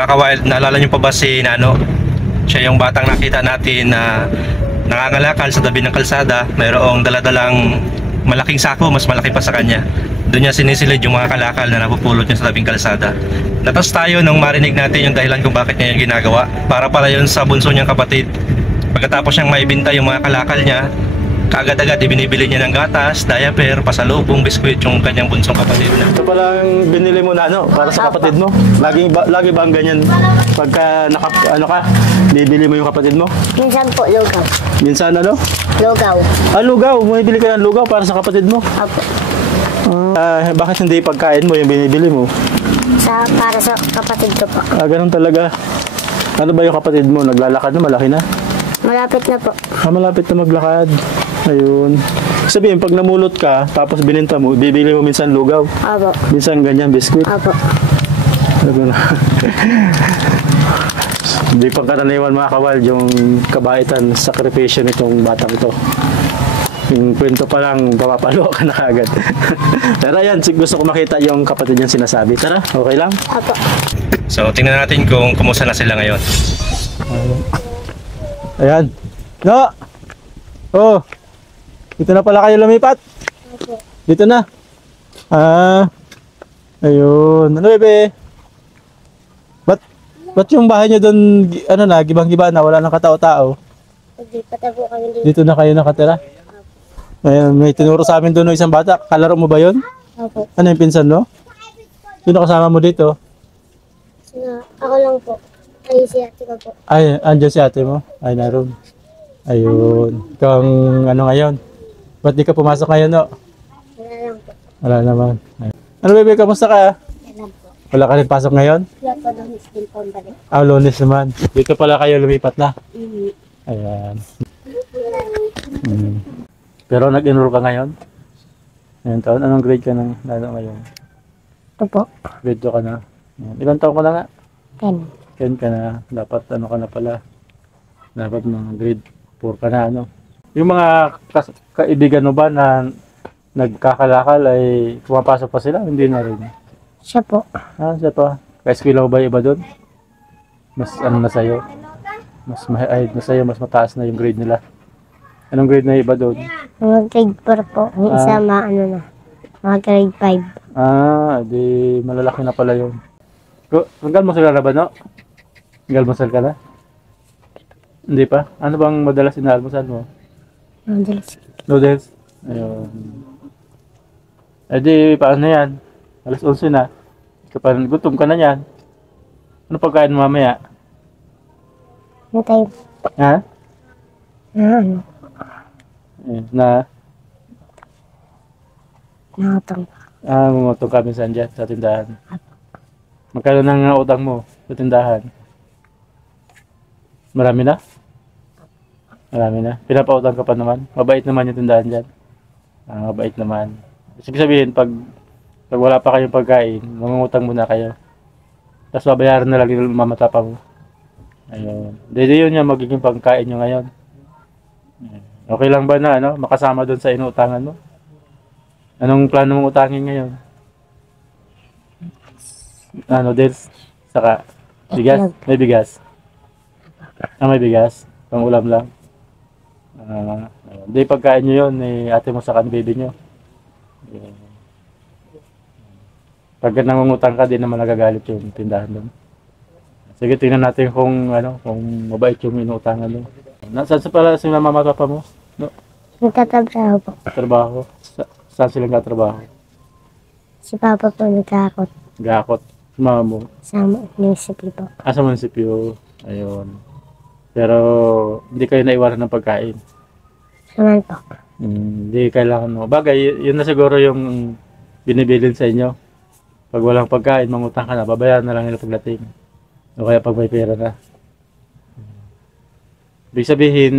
Mga ka-wild, naalala nyo pa ba si Nano? Siya yung batang nakita natin na nangangalakal sa tabi ng kalsada. Mayroong daladalang malaking sako, mas malaki pa sa kanya. Doon niya sinisilid yung mga kalakal na napupulot niya sa tabing kalsada. Natas tayo nung marinig natin yung dahilan kung bakit niya yung ginagawa. Para pala yun sa bunso niyang kapatid. Pagkatapos niyang maibinta yung mga kalakal niya, kaagad-agad ibinibili niya ng gatas, diaper, pasalubong, biskwit yung kanyang bunsong kapatid na. Ito pala ang binili mo na ano, para sa kapatid mo? Lagi ba ang ganyan? Pagka bibili mo yung kapatid mo? Minsan po, lugaw. Minsan ano? Lugaw. Lugaw. Bumibili ka ng lugaw para sa kapatid mo? Opo. Bakit hindi pagkain mo yung binibili mo? Para sa kapatid ko po. Ganun talaga. Ano ba yung kapatid mo? Naglalakad na? Malaki na? Malapit na po. Malapit na maglakad. Ayun. Sabihin, pag namulot ka, tapos bininta mo, bibili mo minsan lugaw. Opo. Minsan ganyan, biskwit. Opo. Hindi pang karaniwan mga ka-wild yung kabaitan, sakripisyo nitong batang ito. Yung kwento pa lang, papapalo ka na agad. Pero yan, gusto ko makita yung kapatid niyang sinasabi. Tara, okay lang? Opo. So, tingnan natin kung kumusta na sila ngayon. Ayan. No! Oh! Dito na pala kayo lumipat? Opo. Dito na. Ayun. Ano bebe? Ba't yung bahay nyo doon, gibang-giba na, wala nang katao-tao? Patago kami dito. Dito na kayo nakatira? Ayun, may tinuro sa amin doon ng isang bata. Kalaro mo ba yun? Opo. Ano yung pinsan mo? Sino kasama mo dito? Ako lang po. Ay, si ate ko po. Ay, andyan si ate mo? Ay, naroon. Ayun. Ikaw ang ano ngayon? Ba't di ka pumasok ngayon, no? Wala lang po. Wala naman. Ayun. Ano bebe, kamusta ka? Wala po. Wala ka rin pasok ngayon? Wala po doon din po ang balik. Lunes naman. Dito pala kayo lumipat na. Ayan. Pero nag-enroll ka ngayon? Ngayon taon? Anong grade ka ng ngayon? Ito po. Grade 2 ka na. Ayan. Ilang taon ka na nga? 10. 10 ka na. Dapat ano ka na pala. Dapat mga grade 4 ka na ano. Yung mga kaibigan mo ba na nagkakalakal ay pumapasok pa sila? Hindi na rin. Siya po. Siya pa. Ka-eskwela mo ba iba doon? Mas ano na sa'yo? Mas mahihid na sa'yo, mas mataas na yung grade nila. Anong grade na iba doon? Mga grade 4 po. Yung isa mga grade 5. Di malalaki na pala yun. Nag-almusal ka na ba, no? Nag-almusal ka na? Hindi pa? Ano bang madalas inaalmusal mo? Noodles. Ayun. Di, paano yan? Alas 11 na. Kapag gutom ka na yan. Ano pagkain mo mamaya? Matay. Ha? Na? Nakatang. Mumutong kami saan dyan, sa tindahan. Magkano nang utang mo sa tindahan? Marami na? Marami na? Pinapautang ka pa naman? Mabait naman yung tindahan dyan? Mabait naman. Ibig sabihin, pag wala pa kayong pagkain, mangungutang muna kayo. Tapos babayaran na lang yung mamatapa mo. Ayun. Dede yun yung magiging pagkain nyo ngayon. Okay lang ba na makasama doon sa inuutangan mo? Anong plano mong utangin ngayon? Noodles? Saka bigas? May bigas? May bigas? Pang ulam lang? Hindi pagkain nyo yun ni ate mo sa baby nyo. Pagka nangungutang ka, di naman nagagalit yung tindahan doon. Sige, tingnan natin kung mabait yung inuutangan mo. Saan sa pala sila mama papa mo? No? Nagtatrabaho po. Trabaho? Saan silang katrabaho? Si papa po nagkakot. Gakot. Mama mo? Sa munisipyo po. Sa munisipyo. Ayun. Pero hindi kayo naiwanan ng pagkain? Naman po. Hindi kailangan mo. Bagay, yun na siguro yung binibilin sa inyo. Pag walang pagkain, mangutang ka na, babayaran na lang nila pagdating. O kaya pag may pera na. Ibig sabihin,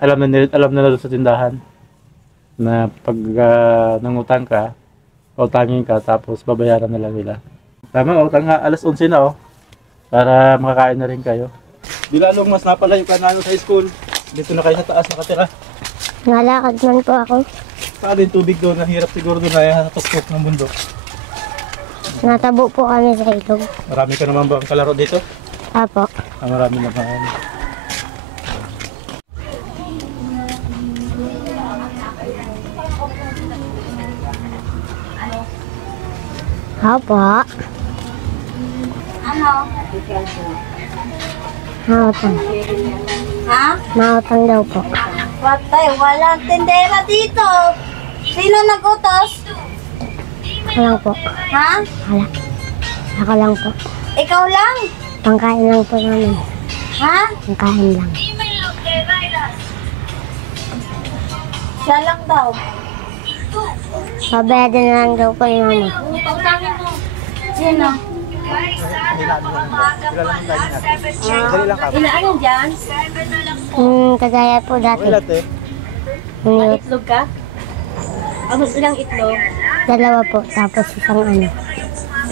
alam na doon sa tindahan na pag nangutang ka, utangin ka, tapos babayaran na lang nila. Tama, utang nga, alas 11 na para makakain na rin kayo. Di lalong mas napalayo ka na sa school. Dito na kayo sa taas nakatira. Nalakad man po ako. Saan din tubig doon, nahirap siguro doon na sa tuktok ng bundok. Natabo po kami sa ilog. Marami ka naman ba ang kalaro dito? Apo. Marami naman. Apo. Ano? Nautang. Ha? Nautang daw po. Patay, walang tindera dito. Sino nag-utos? Ako lang po. Ha? Wala. Ako lang po. Ikaw lang? Pangkain lang po namin. Ha? Pangkain lang. Siya lang daw. Pabayad na lang daw po yung mama. Sino? Ilaan yan dyan? Kagaya po dati. Yung Itlog ka? Ano ilang itlog? dalawa po. Tapos isang ano.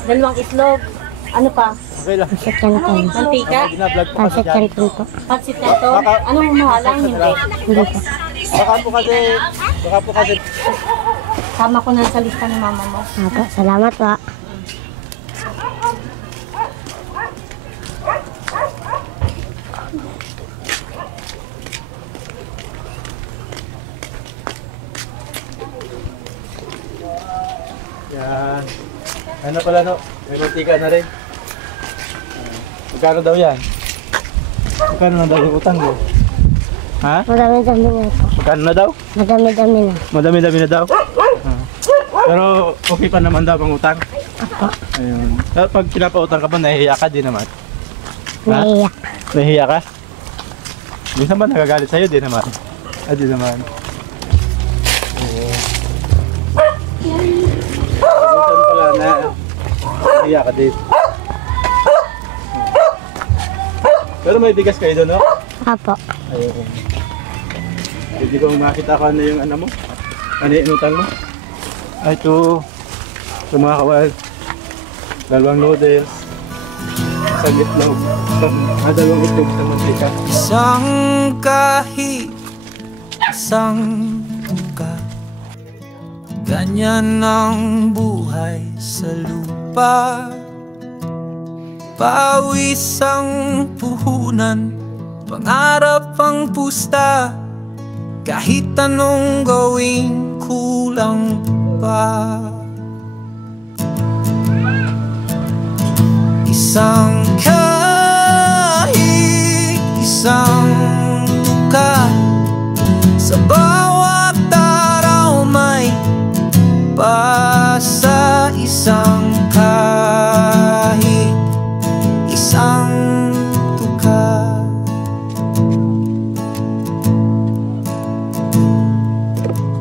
Dalawang itlog. Ano pa? Okay lang. Pasit canton. Mantika? Binablog ko Pasit canton po. Pansit na to? Anong mahalang? Hindi. Hindi po. Baka po kasi Sama ko na sa lista ng mama mo. Apo. Salamat po. yan. Ano pala no? May mantika na rin. Magkano daw yan? Magkano na daw yung utang mo? Ha? Madami-dami na po. Magkano na daw? Madami-dami na. Madami-dami na daw? Pero okay pa naman daw ang utang? Apo. Ayun. Pero pag pinapautang ka ba, nahihiya ka din naman? Naiyak. Nahihiya ka? Minsan ba nagagalit sa'yo? Di naman. Ah, di naman. Minsan pala na nahihiya ka din. Pero may bigas kayo doon, no? Apo. Ayun. Hindi ko makita ko ano yung ano mo. Ano yung inutang mo. Ay, ito. Ito mga kawal. Dalawang noodles. Isang itlog. Dalawang itlog sa mantika. Isang kahit, isang tuka. Ganyan ang buhay sa lupa. Pawis ang puhunan, pangarap ang pusta. Kahit anong gawing kulang pa. Isang kahit, isang tuka. Sa bawat araw may pasa. Isang kahit, isang tuka.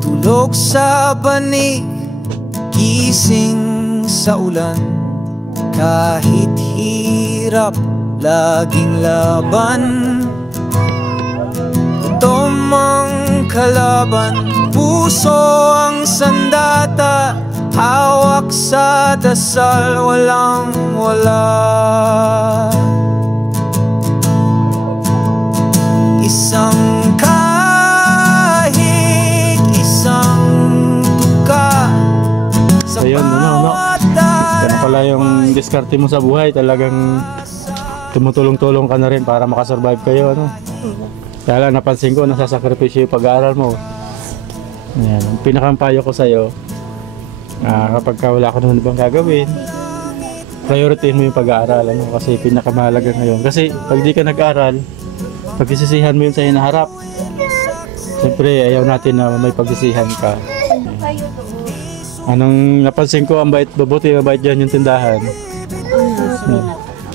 Tulog sa banig, gising sa ulan. Kahit hirap, laging laban. Gutom ang kalaban, puso ang sandata. Hawak sa dasal, walang wala. Isang kahit, isang tuka. Sa So yun, ano. bawat Yan pala yung diskarte mo sa buhay. Talagang tumutulong-tulong ka na rin para makasurvive kayo, ano. Kaya lang napansin ko, nasasakripisyo yung pag-aaral mo. Yan. Ang pinakampayo ko sa'yo, kapag wala ka naman ibang gagawin, prioritihin mo yung pag-aaral, ano, kasi pinakamahalaga ngayon. Kasi pag di ka nag-aaral, pagsisisihan mo yun sa hinaharap. Siyempre, ayaw natin na may pagsisihan ka. Anong napansin ko, ang bait, mabuti, mabait dyan yung tindahan.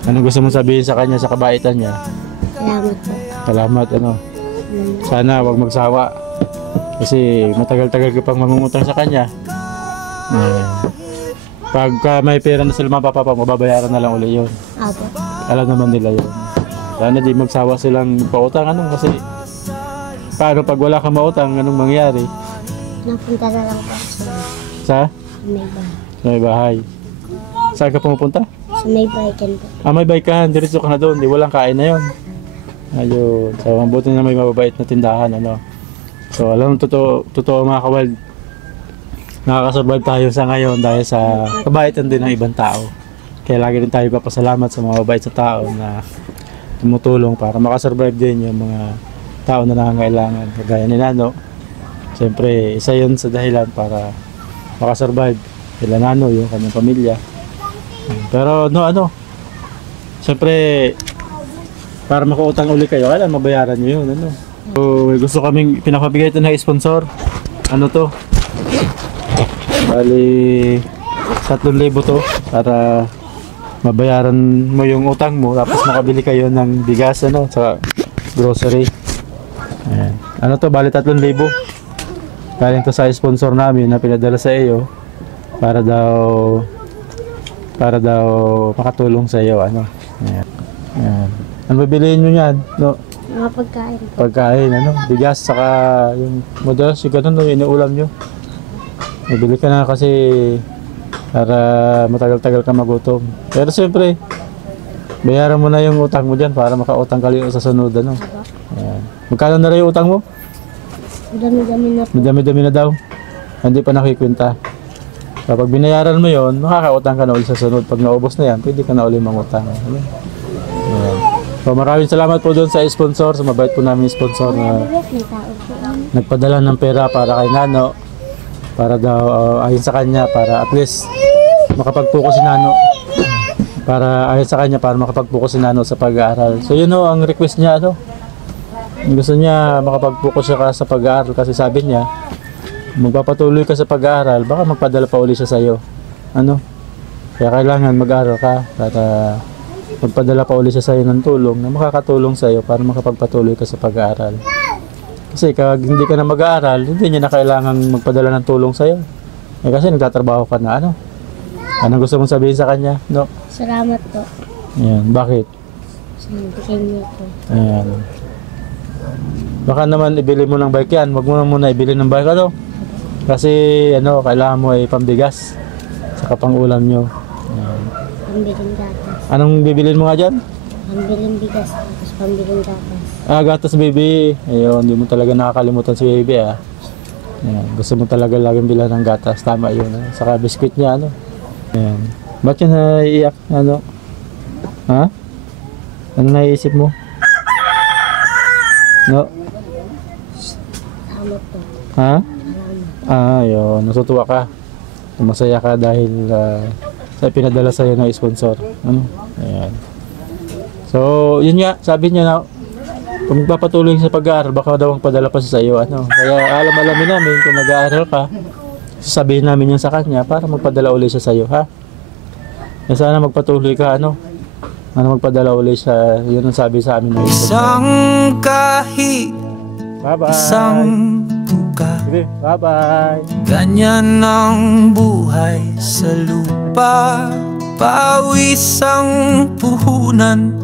Anong gusto mong sabihin sa kanya, sa kabaitan niya? Salamat po. Salamat, ano. Sana wag magsawa. Kasi matagal-tagal ka pang mangungutang sa kanya. Pagka may pera na sila mapapapang, mababayaran na lang ulit yun. Apo. Alam naman nila yun. Sana di magsawa silang pautang, ano, kasi paano pag wala kang mautang, anong mangyari? Napunta na lang po Sa? may bahay. Sa may bahay. Saan ka pumupunta? Sa may bahay dyan po. May bike ka, diretso ka na doon, di walang kain na yun. Ayun, so mabuti na may mababait na tindahan, ano. So alam mo, totoo mga kawal, nakakasurvive tayo sa ngayon dahil sa kabaitan din ng ibang tao. Kaya lagi rin tayo papasalamat sa mga mabait sa tao na tumutulong para makasurvive din yung mga tao na nangangailangan. Kagaya ni Nano, siyempre isa yun sa dahilan para makasurvive. Sila Nano, yung kanyang pamilya. Pero siyempre para makautang uli kayo, kailan mabayaran nyo yun. So, gusto kaming pinapabigay ito ng sponsor. Ano to? Bali 3,000 to para mabayaran mo yung utang mo, tapos makabili kayo ng bigas sa grocery. Ayan. Ano to, bali 3,000. Galing to sa sponsor namin na pinadala sa iyo para daw makatulong sa iyo. Ayan. Ayan. Ano bibiliin nyo yan? Mga pagkain. Pagkain, bigas, saka yung madalas yung ganun, inuulam nyo. Bibili ka na kasi para matagal-tagal ka magutom. Pero siyempre, bayaran mo na yung utang mo dyan para makautang ka sa sunod. Ayan. Magkano na rin yung utang mo? Dami-dami na po. Madami-dami na daw. Hindi pa nakikwenta. Kapag binayaran mo yon, makakautang ka na ulit sa sunod. Pag naubos na yan, pwede ka na ulit mangutang. Ayan. So, maraming salamat po doon sa sponsor, sa mabait po namin sponsor na nagpadala ng pera para kay Nano, para daw ayon sa kanya, para at least makapag-focus si Nano, para ayon sa kanya, para makapag-focus si Nano sa pag-aaral. So yun ang request niya, gusto niya makapag-focus siya sa pag-aaral kasi sabi niya magpapatuloy ka sa pag-aaral, baka magpadala pa uli siya sa iyo. Kaya kailangan mag-aaral ka para magpadala pa uli siya sa iyo ng tulong na makakatulong sa iyo para makapagpatuloy ka sa pag-aaral. Kasi kapag hindi ka na mag-aaral, hindi niya na kailangang magpadala ng tulong sa iyo. Kasi nagtatrabaho ka na. Anong gusto mong sabihin sa kanya? Salamat po. Ayan, bakit? Sa bigay niyo po. Ayan. Baka naman ibili mo ng bike yan. Huwag mo na muna ibili ng bike Kasi kailangan mo ay pambigas sa pang-ulam nyo. Ayan. Pambiling gatas. Anong bibilin mo nga dyan? Pambiling bigas, tapos pambiling gatas. Gatas baby. Ayun, hindi mo talaga nakakalimutan si baby Ayan, gusto mo talaga laging bilan ng gatas. Tama yun. Saka biskuit niya Ayan. Ba't yun naiiyak? Ha? Ano naiisip mo? Salamat po. Ha? Yun. Natutuwa ka. Masaya ka dahil sa pinadala sa'yo ng sponsor. Ayan. So, yun nga. Sabi niya na kung magpapatuloy sa pag-aaral, baka daw ang padala pa siya sa iyo. Kaya alamin namin kung nag-aaral ka, sasabihin namin yan sa kanya para magpadala ulit siya sa iyo, ha? Kaya sana magpatuloy ka, magpadala ulit siya. Yun ang sabi sa amin ng Isang kahit Bye-bye. Isang buka. Bye-bye. Ganyan ang buhay sa lupa. Pawis ang puhunan